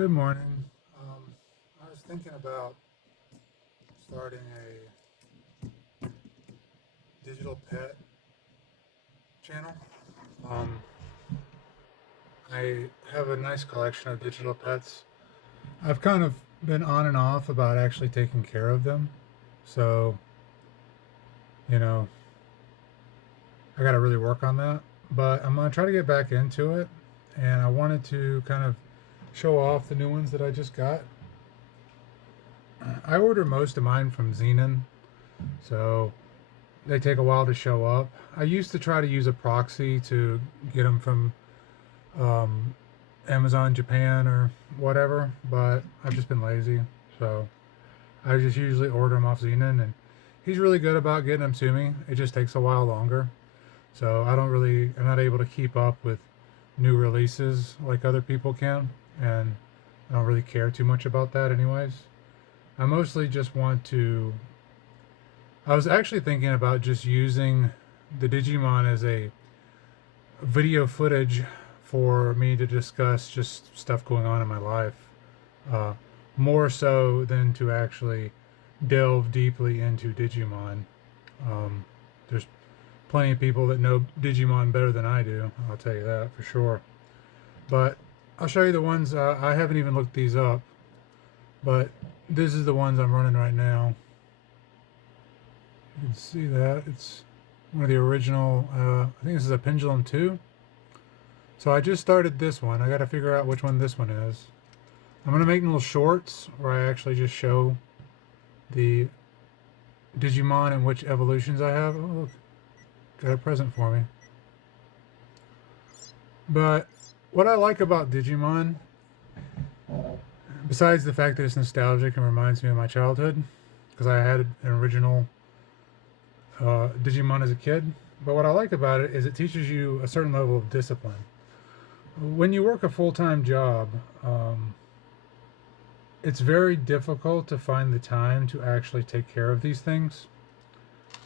Good morning. I was thinking about starting a digital pet channel. Um, I have a nice collection of digital pets. I've kind of been on and off about actually taking care of them. So, you know, I got to really work on that. But I'm going to try to get back into it. And I wanted to kind of show off the new ones that I just got. I order most of mine from Xenon. So they take a while to show up. I used to try to use a proxy to get them from um, Amazon Japan or whatever, but I've just been lazy. So I just usually order them off Zenon, and he's really good about getting them to me. It just takes a while longer. So I'm not able to keep up with new releases like other people can, and I don't really care too much about that, anyways. I mostly just want to. I was actually thinking about just using the Digimon as a video footage for me to discuss just stuff going on in my life, uh, more so than to actually delve deeply into Digimon. Um, there's plenty of people that know Digimon better than I do, I'll tell you that for sure. But I'll show you the ones, I haven't even looked these up, but this is the ones I'm running right now. You can see that. It's one of the original, I think this is a Pendulum 2. So I just started this one. I got to figure out which one this one is. I'm going to make little shorts where I actually just show the Digimon and which evolutions I have. Oh, look, got a present for me. But what I like about Digimon, besides the fact that it's nostalgic and reminds me of my childhood, because I had an original Digimon as a kid, but what I like about it is it teaches you a certain level of discipline. When you work a full-time job, it's very difficult to find the time to actually take care of these things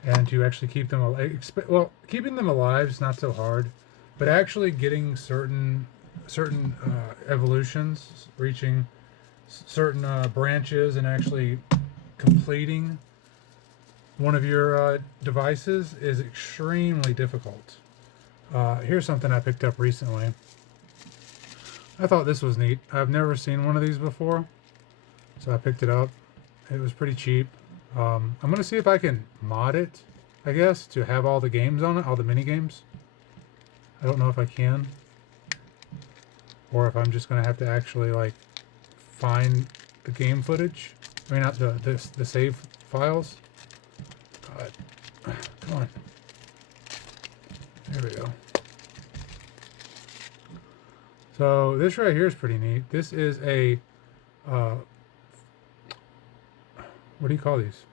and to actually keep them alive. Well, keeping them alive is not so hard, but actually getting certain evolutions, reaching certain branches, and actually completing one of your devices is extremely difficult. Here's something I picked up recently. I thought this was neat. I've never seen one of these before, so I picked it up. It was pretty cheap. I'm gonna see if I can mod it, I guess, to have all the games on it, all the mini games. I don't know if I can, or if I'm just gonna have to actually like find the game footage. I mean, not the save files. God, come on. There we go. So this right here is pretty neat. This is a uh, what do you call these?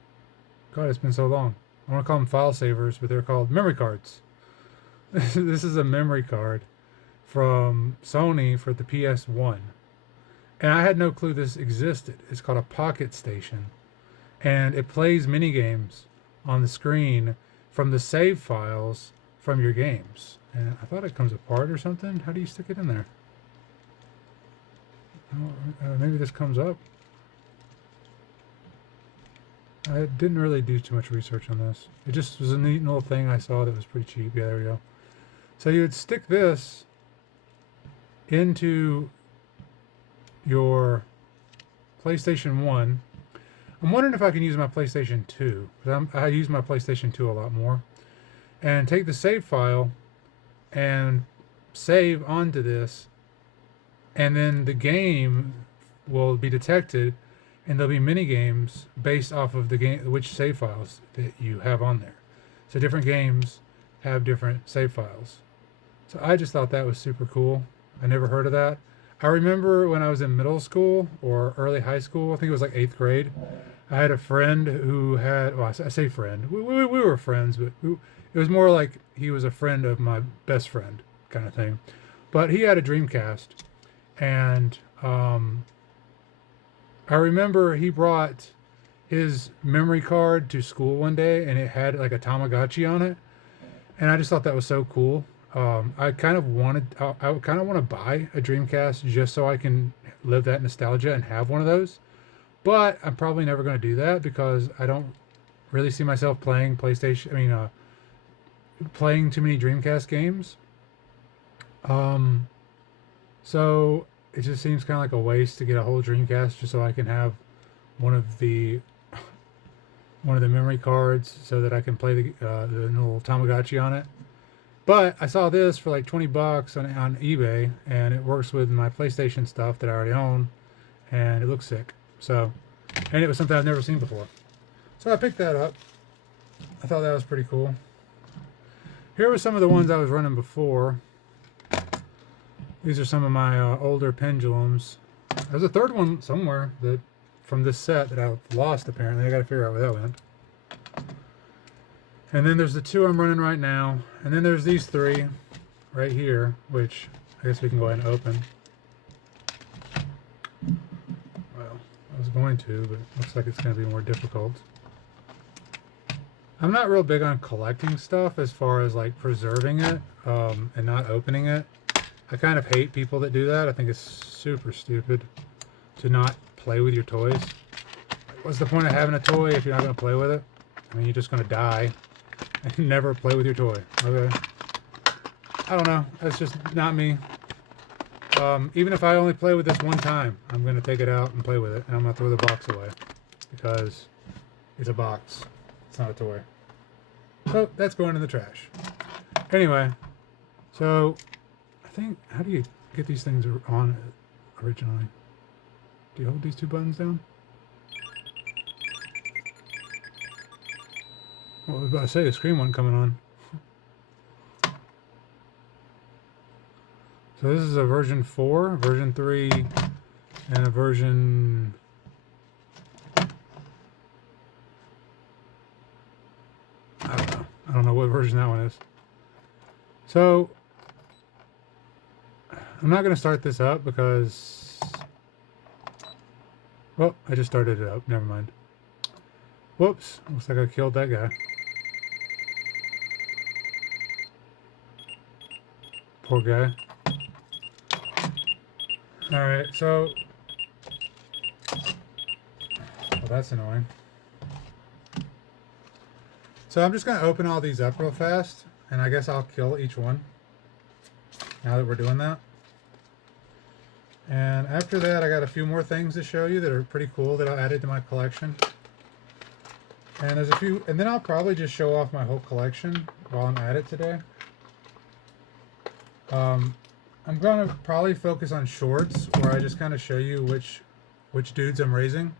God, it's been so long. I want to call them file savers, but they're called memory cards. This is a memory card from Sony for the PS1. And I had no clue this existed. It's called a Pocket Station. And it plays mini games on the screen from the save files from your games. And I thought it comes apart or something. How do you stick it in there? Oh, maybe this comes up. I didn't really do too much research on this. It just was a neat little thing I saw that was pretty cheap. Yeah, there we go. So you would stick this into your PlayStation 1. I'm wondering if I can use my PlayStation 2, because I use my PlayStation 2 a lot more. And take the save file and save onto this, and then the game will be detected, and there'll be mini games based off of the game, which save files that you have on there. So different games have different save files. So I just thought that was super cool. I never heard of that. I remember when I was in middle school or early high school, I think it was like 8th grade, I had a friend who had, well, I say friend, we were friends, but it was more like he was a friend of my best friend kind of thing. But he had a Dreamcast, and I remember he brought his memory card to school one day, and it had like a Tamagotchi on it, and I just thought that was so cool. I kind of want to buy a Dreamcast just so I can live that nostalgia and have one of those. But I'm probably never going to do that because I don't really see myself playing PlayStation. I mean, playing too many Dreamcast games. Um, so it just seems kind of like a waste to get a whole Dreamcast just so I can have one of the one of the memory cards so that I can play the little Tamagotchi on it. But I saw this for like 20 bucks on eBay, and it works with my PlayStation stuff that I already own, and it looks sick. So, and it was something I've never seen before. So I picked that up. I thought that was pretty cool. Here were some of the ones I was running before. These are some of my older pendulums. There's a third one somewhere that from this set that I lost apparently. I got to figure out where that went. And then there's the two I'm running right now. And then there's these three right here, which I guess we can go ahead and open. Well, I was going to, but it looks like it's going to be more difficult. I'm not real big on collecting stuff as far as like preserving it and not opening it. I kind of hate people that do that. I think it's super stupid to not play with your toys. What's the point of having a toy if you're not going to play with it? I mean, you're just going to die and never play with your toy. Okay. I don't know. That's just not me. Even if I only play with this one time, I'm going to take it out and play with it. And I'm going to throw the box away because it's a box. It's not a toy. So that's going in the trash. Anyway, so I think, how do you get these things on originally? Do you hold these two buttons down? Well, I was about to say the screen wasn't coming on. So this is a version 4, version 3, and a version... I don't know what version that one is. So I'm not going to start this up because, well, I just started it up. Never mind. Whoops. Looks like I killed that guy. Poor guy. Alright, so... well, that's annoying. So I'm just going to open all these up real fast, and I guess I'll kill each one now that we're doing that. And after that, I got a few more things to show you that are pretty cool that I added to my collection. And there's a few, and then I'll probably just show off my whole collection while I'm at it today. I'm going to probably focus on shorts where I just kind of show you which dudes I'm raising.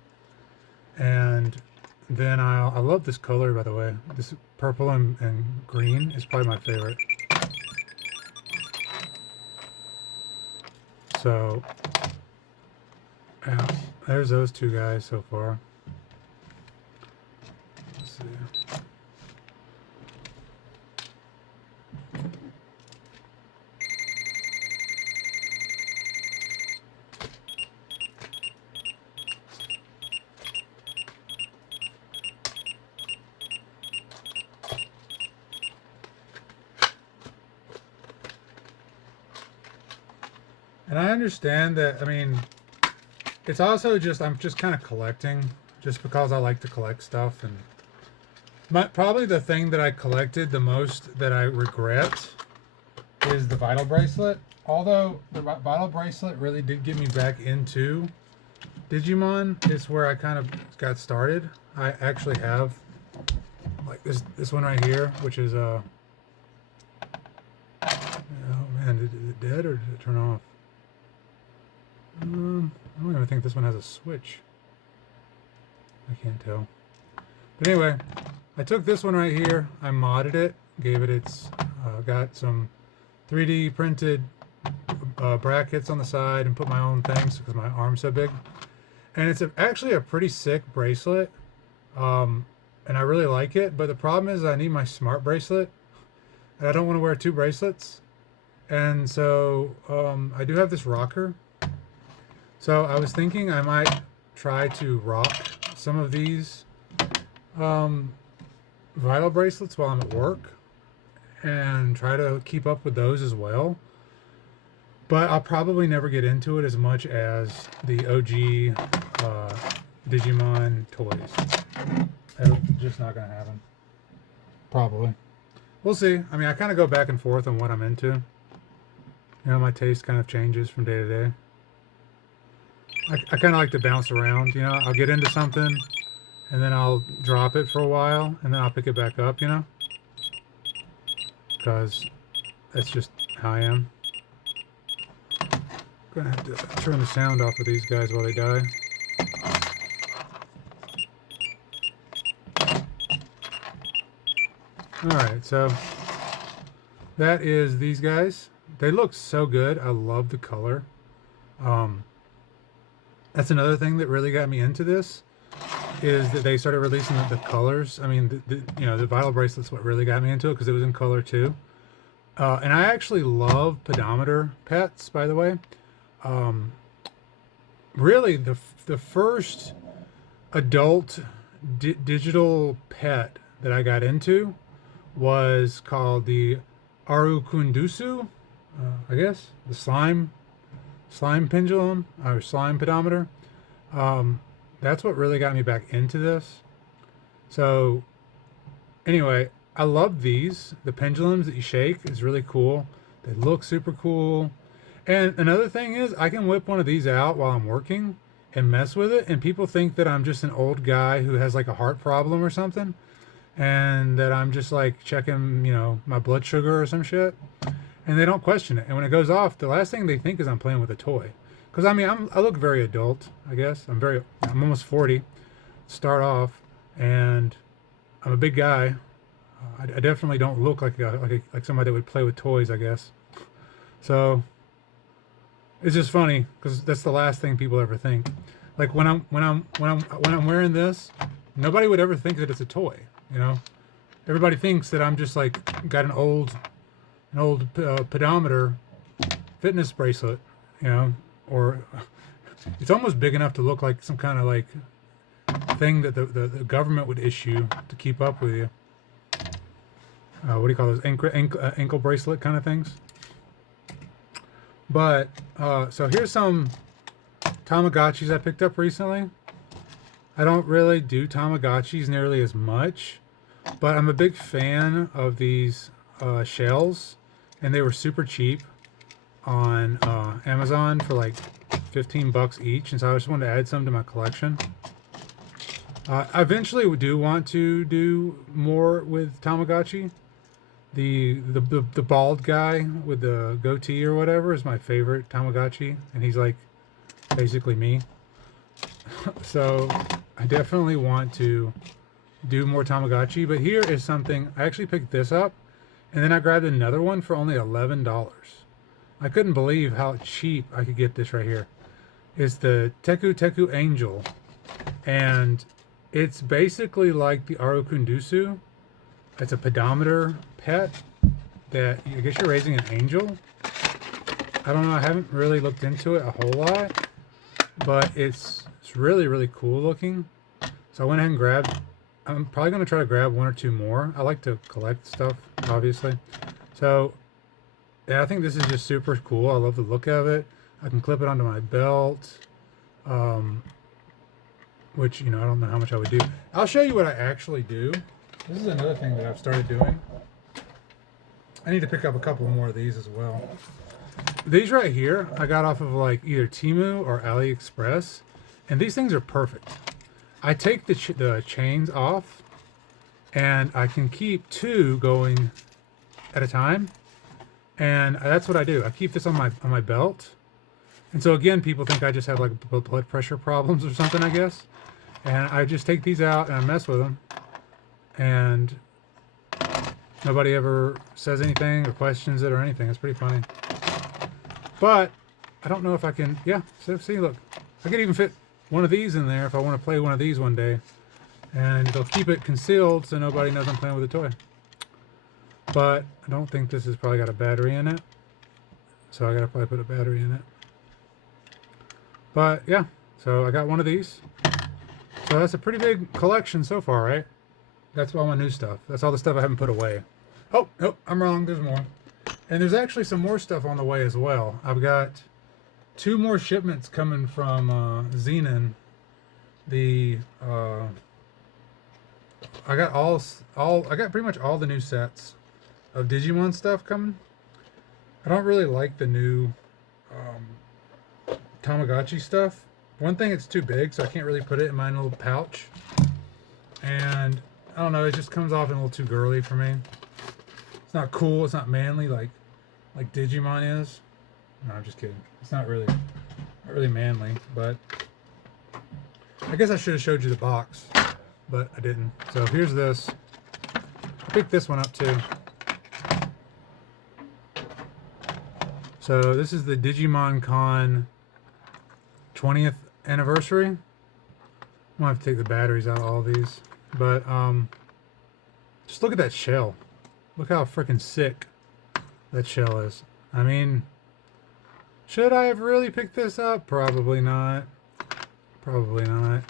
And then I love this color, by the way. This purple and green is probably my favorite. So, yeah, there's those two guys so far. Let's see. And I understand that, I mean, it's also just, I'm just kind of collecting just because I like to collect stuff. And probably the thing that I collected the most that I regret is the Vital Bracelet. Although the Vital Bracelet really did get me back into Digimon. It's where I kind of got started. I actually have like this one right here, which is oh man, is it dead or did it turn off? I don't even think this one has a switch. I can't tell. But anyway, I took this one right here, I modded it, gave it its, got some 3D printed brackets on the side and put my own things because my arm's so big. And it's actually a pretty sick bracelet, and I really like it, but the problem is I need my smart bracelet, and I don't want to wear two bracelets. And so I do have this rocker. So I was thinking I might try to rock some of these Vital bracelets while I'm at work and try to keep up with those as well. But I'll probably never get into it as much as the OG Digimon toys. That's just not going to happen. Probably. We'll see. I mean, I kind of go back and forth on what I'm into. You know, my taste kind of changes from day to day. I kind of like to bounce around, you know. I'll get into something, and then I'll drop it for a while, and then I'll pick it back up, you know. Because that's just how I am. I'm going to have to turn the sound off of these guys while they die. Alright, so that is these guys. They look so good. I love the color. That's another thing that really got me into this, is that they started releasing the colors. I mean, you know, the vital bracelet's what really got me into it, because it was in color too. And I actually love pedometer pets, by the way. Really, the first adult digital pet that I got into was called the Arukundusu, I guess, the slime pendulum, or slime pedometer. That's what really got me back into this. So anyway, I love these. The pendulums that you shake is really cool. They look super cool. And another thing is, I can whip one of these out while I'm working and mess with it, and people think that I'm just an old guy who has like a heart problem or something, and that I'm just like checking, you know, my blood sugar or some shit, and they don't question it. And when it goes off, the last thing they think is I'm playing with a toy. Because I mean, I look very adult, I guess. I'm almost 40, start off, and I'm a big guy. I definitely don't look like somebody that would play with toys, I guess. So it's just funny, because that's the last thing people ever think. Like when I'm wearing this, nobody would ever think that it's a toy. You know, everybody thinks that I'm just like got an old pedometer fitness bracelet. You know, or it's almost big enough to look like some kind of like thing that the government would issue to keep up with you. What do you call those, ankle bracelet kind of things? But so here's some Tamagotchis I picked up recently. I don't really do Tamagotchis nearly as much, but I'm a big fan of these shells, and they were super cheap on Amazon for like 15 bucks each, and so I just wanted to add some to my collection. I eventually do want to do more with Tamagotchi. The bald guy with the goatee or whatever is my favorite Tamagotchi, and he's like basically me. So I definitely want to do more Tamagotchi. But here is something, I actually picked this up, and then I grabbed another one for only $11. I couldn't believe how cheap I could get this right here. It's the Teku Angel, and it's basically like the Arukundusu. It's a pedometer pet that I guess you're raising an angel. I don't know, I haven't really looked into it a whole lot, but it's really, really cool looking. So I went ahead and grabbed, I'm probably going to try to grab one or two more. I like to collect stuff, obviously. So yeah, I think this is just super cool. I love the look of it. I can clip it onto my belt, which, you know, I don't know how much I would do. I'll show you what I actually do. This is another thing that I've started doing. I need to pick up a couple more of these as well. These right here, I got off of like either Temu or AliExpress, and these things are perfect. I take the chains off, and I can keep two going at a time, and that's what I do. I keep this on my belt, and so again, people think I just have like blood pressure problems or something, I guess, and I just take these out and I mess with them, and nobody ever says anything or questions it or anything. It's pretty funny. But I don't know if I can, yeah, so see, look, I could even fit one of these in there if I want to play one of these one day. And it'll keep it concealed so nobody knows I'm playing with a toy. But I don't think this has probably got a battery in it. So I gotta probably put a battery in it. But yeah, so I got one of these. So that's a pretty big collection so far, right? That's all my new stuff. That's all the stuff I haven't put away. Oh, nope, I'm wrong. There's more. And there's actually some more stuff on the way as well. I've got 2 more shipments coming from Zenon. The I got I got pretty much all the new sets of Digimon stuff coming. I don't really like the new Tamagotchi stuff. One thing, it's too big, so I can't really put it in my little pouch. And I don't know, it just comes off a little too girly for me. It's not cool, it's not manly like Digimon is. No, I'm just kidding. It's not really manly, but I guess I should have showed you the box, but I didn't. So here's this. I picked this one up too. So this is the Digimon Con 20th anniversary. I'm gonna have to take the batteries out of all these, but just look at that shell. Look how freaking sick that shell is. I mean, should I have really picked this up? Probably not. Probably not.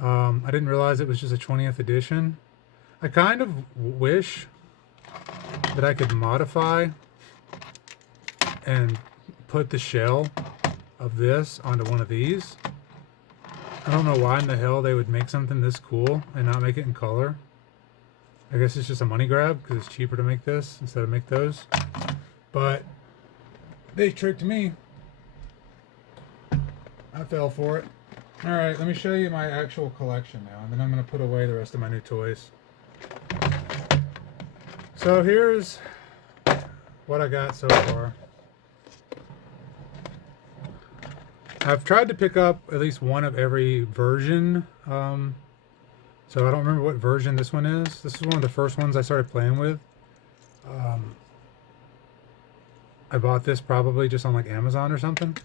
I didn't realize it was just a 20th edition. I kind of wish that I could modify and put the shell of this onto one of these. I don't know why in the hell they would make something this cool and not make it in color. I guess it's just a money grab because it's cheaper to make this instead of make those. But they tricked me. I fell for it. Alright, let me show you my actual collection now, and then I'm going to put away the rest of my new toys. So here's what I got so far. I've tried to pick up at least one of every version. So I don't remember what version this one is. This is one of the first ones I started playing with. I bought this probably just on like Amazon or something.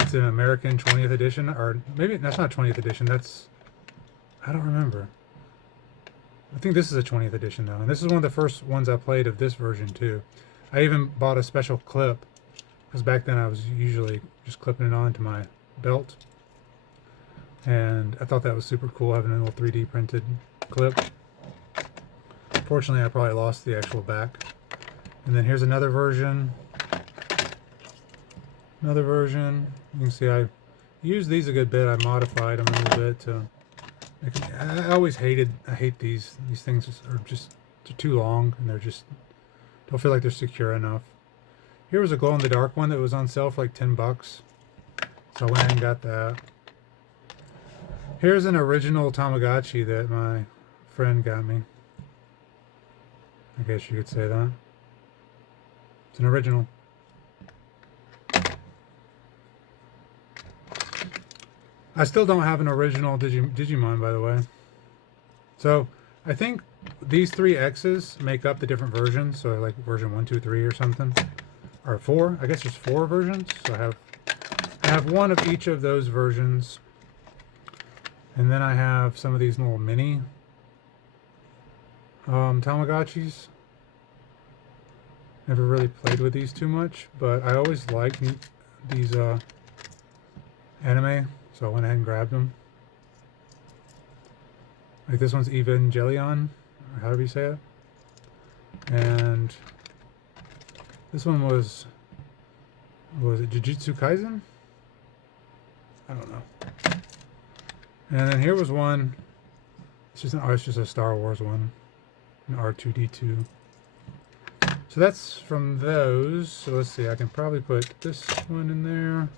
It's an American 20th edition, or maybe that's not 20th edition. That's, I don't remember. I think this is a 20th edition though, and this is one of the first ones I played of this version too. I even bought a special clip because back then I was usually just clipping it onto my belt, and I thought that was super cool having a little 3D printed clip. Fortunately, I probably lost the actual back. And then here's another version. Another version. You can see I used these a good bit. I modified them a little bit to make it, I hate these. These things are just, they're too long, and they're just, don't feel like they're secure enough. Here was a glow in the dark one that was on sale for like 10 bucks. So I went and got that. Here's an original Tamagotchi that my friend got me. I guess you could say that. It's an original. I still don't have an original Digimon, by the way. So I think these 3 X's make up the different versions. So like version 1, 2, 3 or something. Or 4. I guess there's 4 versions. So I have one of each of those versions. And then I have some of these little mini Tamagotchis. Never really played with these too much, but I always liked these anime, so I went ahead and grabbed them. Like this one's Evangelion, or however you say it. And this one was it Jujutsu Kaisen? I don't know. And then here was one. It's just a Star Wars one, an R2D2. So that's from those. So let's see. I can probably put this one in there.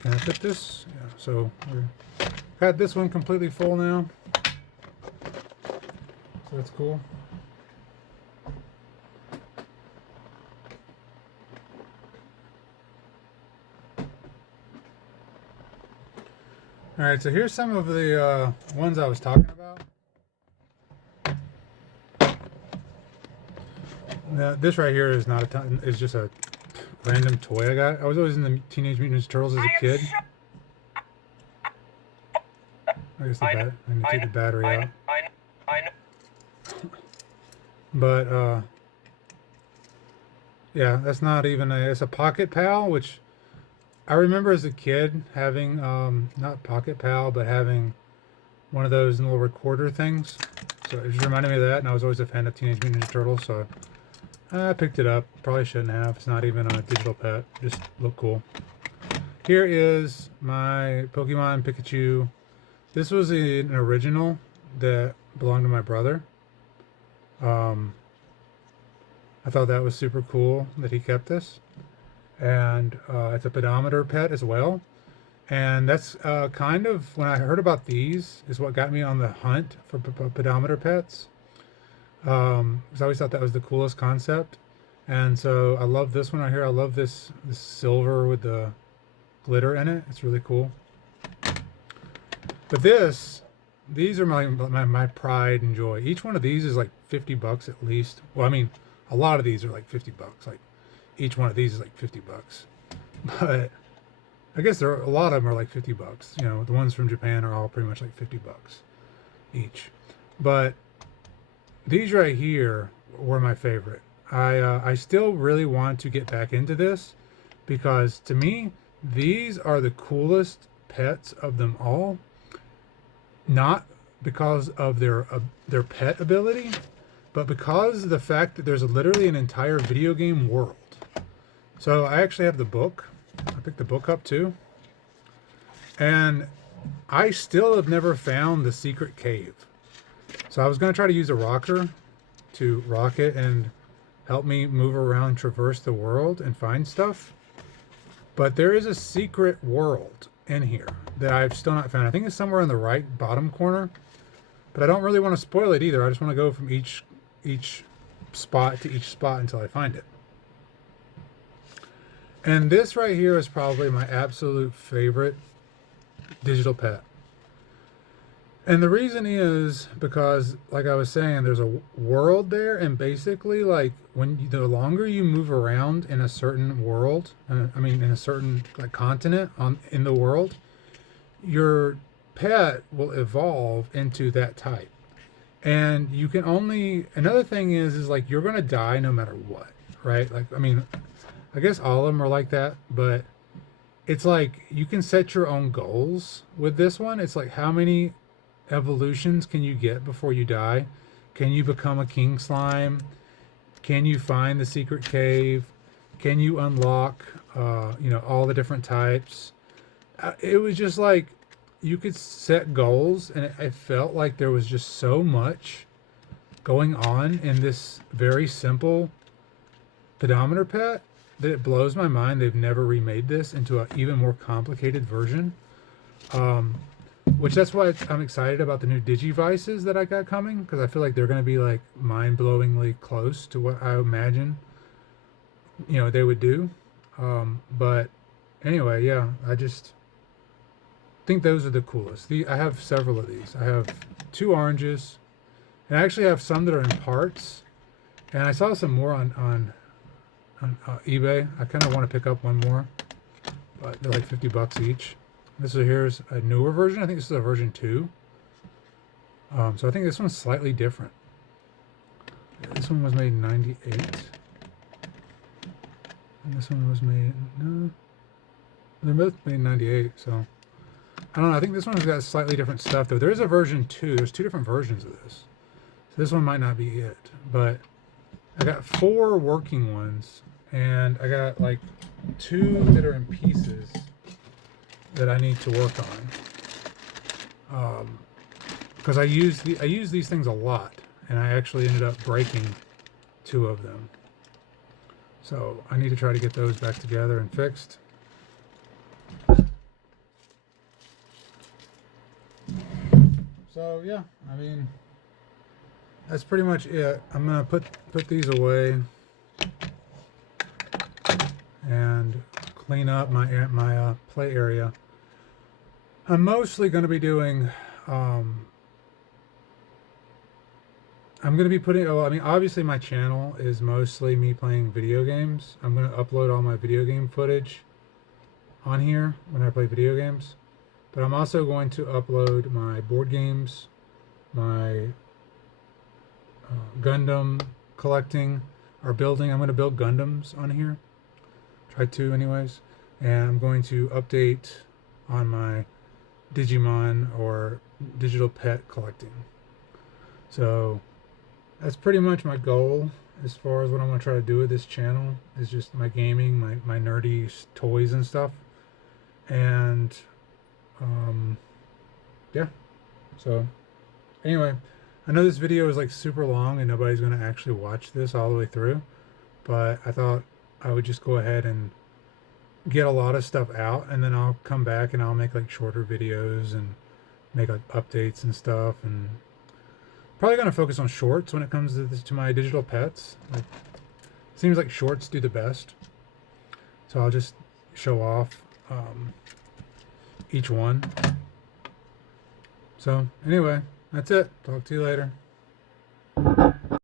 Can I fit this? Yeah. So we've got this one completely full now. So that's cool. All right, so here's some of the ones I was talking about. Now, this right here is not a ton, it's just a random toy I got. I was always in the Teenage Mutant Ninja Turtles as a kid. I guess I need to take the battery out. But yeah, that's not even it's a Pocket Pal, which I remember as a kid having, not Pocket Pal, but having one of those little recorder things. So it just reminded me of that, and I was always a fan of Teenage Mutant Ninja Turtles, so I picked it up. Probably shouldn't have. It's not even a digital pet. Just look cool. Here is my Pokemon Pikachu. This was an original that belonged to my brother. Um, I thought that was super cool that he kept this. And it's a pedometer pet as well. And that's kind of, when I heard about these, is what got me on the hunt for pedometer pets. Because I always thought that was the coolest concept. And so I love this one right here. I love this silver with the glitter in it. It's really cool. But these are my pride and joy. Each one of these is like 50 bucks at least. Well, I mean, a lot of these are like 50 bucks. Like each one of these is like 50 bucks. But I guess a lot of them are like 50 bucks. You know, the ones from Japan are all pretty much like 50 bucks each. But these right here were my favorite. I still really want to get back into this because to me, these are the coolest pets of them all. Not because of their pet ability, but because of the fact that there's literally an entire video game world. So I actually have the book. I picked the book up too. And I still have never found the secret cave. So I was going to try to use a rocker to rock it and help me move around, traverse the world and find stuff. But there is a secret world in here that I've still not found. I think it's somewhere in the right bottom corner. But I don't really want to spoil it either. I just want to go from each spot to each spot until I find it. And this right here is probably my absolute favorite digital pet. And the reason is because, like I was saying, there's a world there, and basically, like the longer you move around in a certain world, I mean, in a certain like continent in the world, your pet will evolve into that type. And you can only another thing is like you're gonna die no matter what, right? Like I mean, I guess all of them are like that, but it's like you can set your own goals with this one. It's like how many evolutions can you get before you die? Can you become a king slime? Can you find the secret cave? Can you unlock all the different types? It was just like you could set goals, and it felt like there was just so much going on in this very simple pedometer pet that it blows my mind they've never remade this into an even more complicated version. Which that's why I'm excited about the new Digivices that I got coming, because I feel like they're going to be like mind-blowingly close to what I imagine they would do. But anyway, yeah, I just think those are the coolest. I have several of these. I have 2 oranges, and I actually have some that are in parts. And I saw some more on eBay. I kind of want to pick up one more, but they're like 50 bucks each. Here's a newer version. I think this is a version 2. So I think this one's slightly different. This one was made in 98. And this one was made, no, they're both made in 98, so. I don't know, I think this one's got slightly different stuff though. There is a version 2, there's 2 different versions of this. So this one might not be it, but I got 4 working ones, and I got like 2 that are in pieces that I need to work on. Because I use these things a lot, and I actually ended up breaking 2 of them. So I need to try to get those back together and fixed. So yeah, I mean, that's pretty much it. I'm gonna put these away and clean up my play area. I'm mostly going to be doing, I'm going to be putting, I mean, obviously my channel is mostly me playing video games. I'm going to upload all my video game footage on here when I play video games. But I'm also going to upload my board games, my Gundam collecting or building. I'm going to build Gundams on here. Try to anyways. And I'm going to update on my Digimon or digital pet collecting. So that's pretty much my goal. as far as what I'm going to try to do with this channel is just my gaming, my nerdy toys and stuff. And yeah, so anyway, I know this video is like super long and nobody's going to actually watch this all the way through, but I thought I would just go ahead and get a lot of stuff out, and then I'll come back and I'll make like shorter videos and make like updates and stuff, and probably going to focus on shorts when it comes to my digital pets. Like, seems like shorts do the best, so I'll just show off each one. So anyway, that's it. Talk to you later.